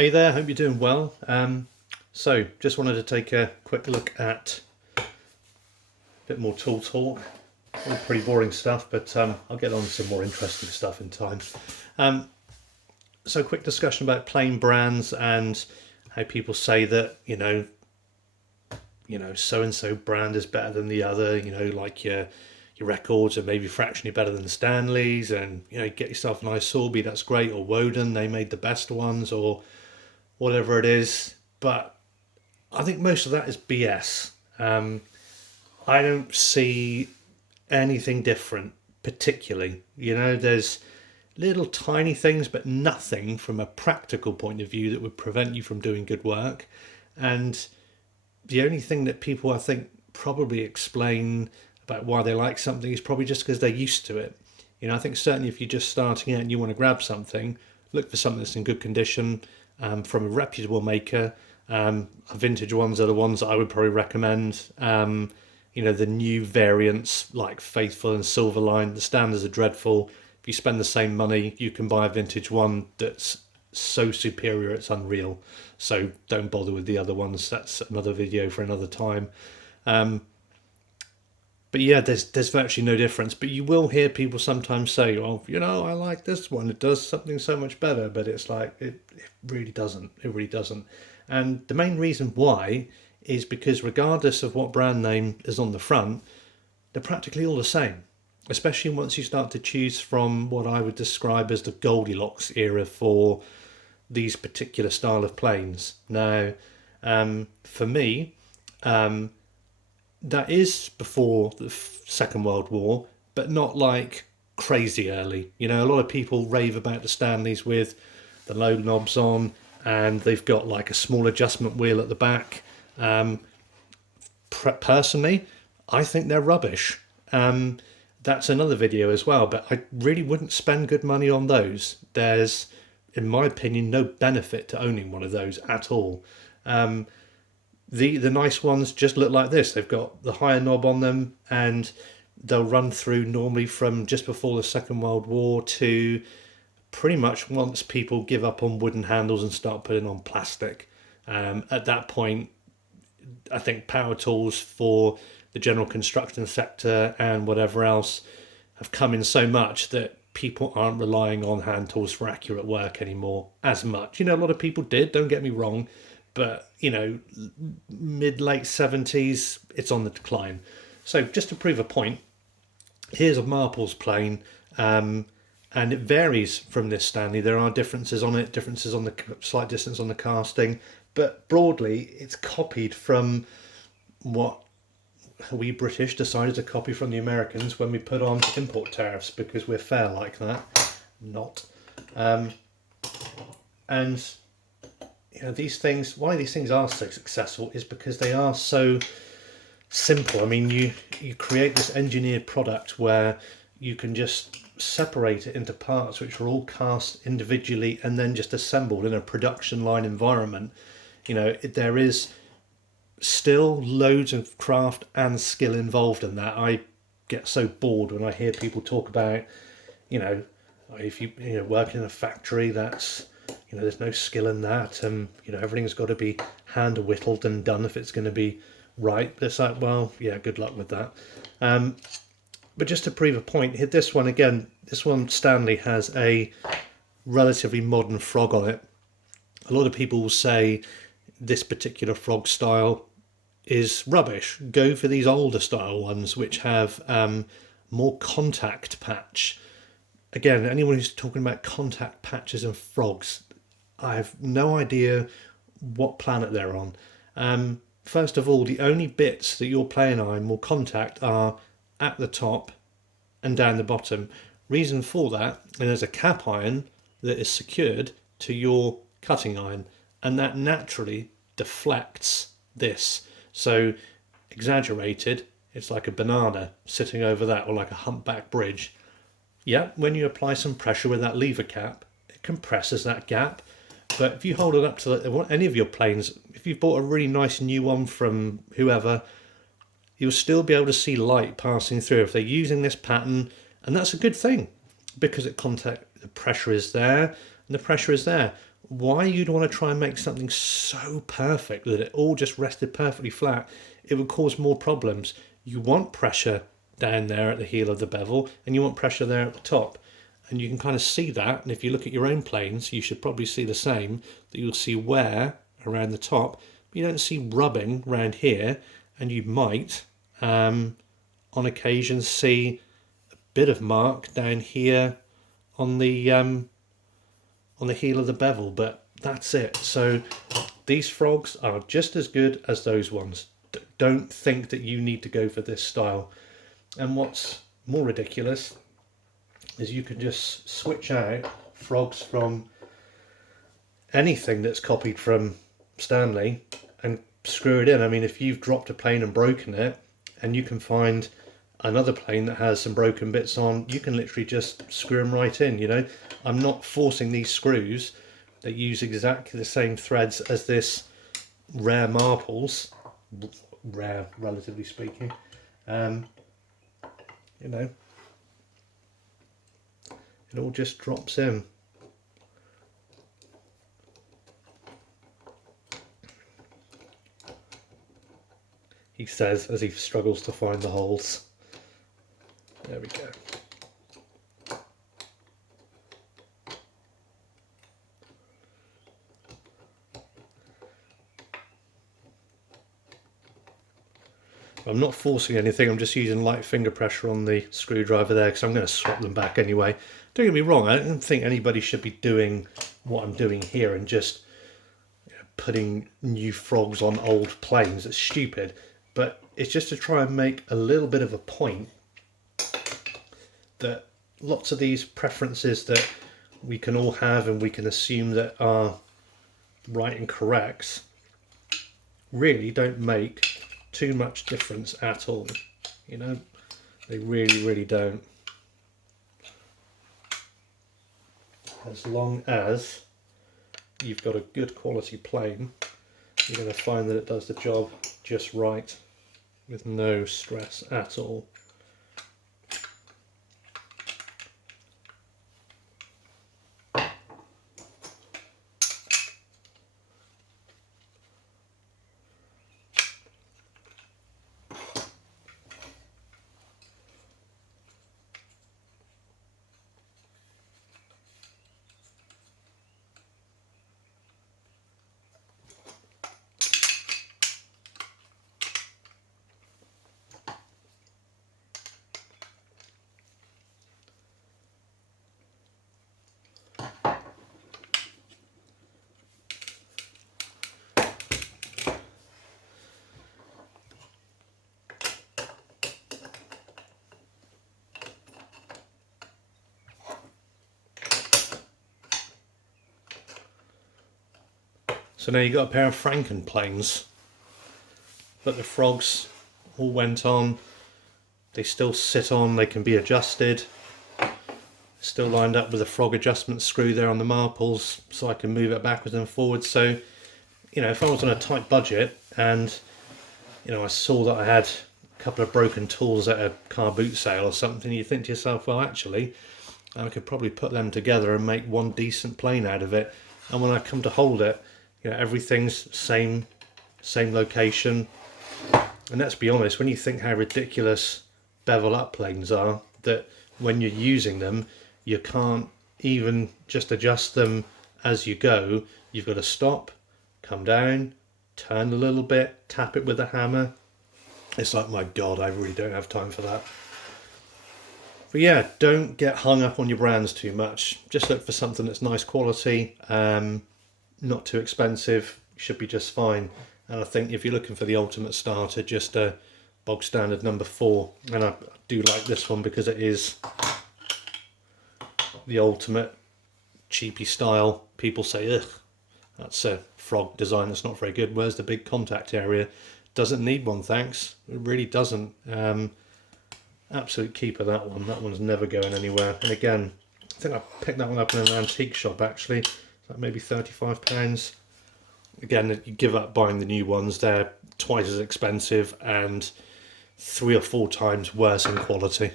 Hey there, hope you're doing well. So just wanted to take a quick look at a bit more tool talk. All pretty boring stuff, but I'll get on to some more interesting stuff in time. So quick discussion about plane brands and how people say that, so and so brand is better than the other, like your records are maybe fractionally better than Stanley's, and get yourself an Isorby, that's great, or Woden, they made the best ones, or whatever it is. But I think most of that is BS. I don't see anything different particularly. There's little tiny things, but nothing from a practical point of view that would prevent you from doing good work. And the only thing that people, I think, probably explain about why they like something is probably just because they're used to it. I think certainly if you're just starting out and you want to grab something, look for something that's in good condition, from a reputable maker. Vintage ones are the ones that I would probably recommend. The new variants like Faithful and Silverline, the standards are dreadful. If you spend the same money, you can buy a vintage one that's so superior it's unreal. So don't bother with the other ones. That's another video for another time. But yeah, there's virtually no difference. But you will hear people sometimes say, "Oh, I like this one. It does something so much better." But it's like it really doesn't. It really doesn't. And the main reason why is because regardless of what brand name is on the front, they're practically all the same. Especially once you start to choose from what I would describe as the Goldilocks era for these particular style of planes. Now, for me, that is before the Second World War, but not like crazy early. A lot of people rave about the Stanleys with the low knobs on, and they've got like a small adjustment wheel at the back. Personally, I think they're rubbish. That's another video as well, but I really wouldn't spend good money on those. There's, in my opinion, no benefit to owning one of those at all. The nice ones just look like this. They've got the higher knob on them, and they'll run through normally from just before the Second World War to pretty much once people give up on wooden handles and start putting on plastic. At that point, I think power tools for the general construction sector and whatever else have come in so much that people aren't relying on hand tools for accurate work anymore as much. A lot of people did, don't get me wrong, but mid-late 70s, it's on the decline. So just to prove a point, here's a MARPLES plane, and it varies from this Stanley. There are differences on it, differences on the slight distance on the casting, but broadly it's copied from what we British decided to copy from the Americans when we put on import tariffs, because we're fair like that. Not. And these things, why these things are so successful is because they are so simple. I mean, you create this engineered product where you can just separate it into parts which are all cast individually and then just assembled in a production line environment. There is still loads of craft and skill involved in that. I get so bored when I hear people talk about, if you work in a factory, that's, there's no skill in that, and everything's got to be hand whittled and done if it's going to be right. It's like, well, yeah, good luck with that. But just to prove a point, hit this one again. This one, Stanley, has a relatively modern frog on it. A lot of people will say this particular frog style is rubbish. Go for these older style ones which have more contact patch. Again, anyone who's talking about contact patches and frogs, I have no idea what planet they're on. First of all, the only bits that your plane iron will contact are at the top and down the bottom. Reason for that, and there's a cap iron that is secured to your cutting iron, and that naturally deflects this. So exaggerated, it's like a banana sitting over that, or like a humpback bridge. Yeah, when you apply some pressure with that lever cap, it compresses that gap. But if you hold it up to any of your planes, if you've bought a really nice new one from whoever, you'll still be able to see light passing through if they're using this pattern, and that's a good thing because the pressure is there, and the pressure is there. why you'd want to try and make something so perfect that it all just rested perfectly flat, it would cause more problems. You want pressure down there at the heel of the bevel, and you want pressure there at the top. And you can kind of see that, and if you look at your own planes, you should probably see the same, that you'll see wear around the top, but you don't see rubbing around here, and you might, on occasion, see a bit of mark down here on the heel of the bevel, but that's it. So these frogs are just as good as those ones. Don't think that you need to go for this style. And what's more ridiculous is you can just switch out frogs from anything that's copied from Stanley and screw it in. I mean, if you've dropped a plane and broken it, and you can find another plane that has some broken bits on, you can literally just screw them right in, you know. I'm not forcing these screws that use exactly the same threads as this rare Marples, rare relatively speaking, you know, it all just drops in. He says as he struggles to find the holes. There we go. I'm not forcing anything, I'm just using light finger pressure on the screwdriver there because I'm going to swap them back anyway. Don't get me wrong, I don't think anybody should be doing what I'm doing here and just putting new frogs on old planes. It's stupid, but it's just to try and make a little bit of a point that lots of these preferences that we can all have and we can assume that are right and correct really don't make too much difference at all. You know, they really don't. As long as you've got a good quality plane, you're going to find that it does the job just right with no stress at all. So now you've got a pair of Franken planes, but the frogs all went on. They still sit on, they can be adjusted. Still lined up with a frog adjustment screw there on the Marples, so I can move it backwards and forwards. So, you know, if I was on a tight budget and, you know, I saw that I had a couple of broken tools at a car boot sale or something, you think to yourself, well, actually, I could probably put them together and make one decent plane out of it. And when I come to hold it, you know, everything's same location. And let's be honest, when you think how ridiculous bevel up planes are, that when you're using them, you can't even just adjust them as you go. You've got to stop, come down, turn a little bit, tap it with a hammer. It's like, my God, I really don't have time for that. But yeah, don't get hung up on your brands too much. Just look for something that's nice quality, not too expensive, should be just fine. And I think if you're looking for the ultimate starter, just a bog standard number 4. And I do like this one because it is the ultimate cheapy style. People say, ugh, that's a frog design that's not very good. Where's the big contact area? Doesn't need one, thanks. It really doesn't. Absolute keeper, that one. That one's never going anywhere. And again, I think I picked that one up in an antique shop actually. Like maybe £35. Again, you give up buying the new ones. They're twice as expensive and 3 or 4 times worse in quality.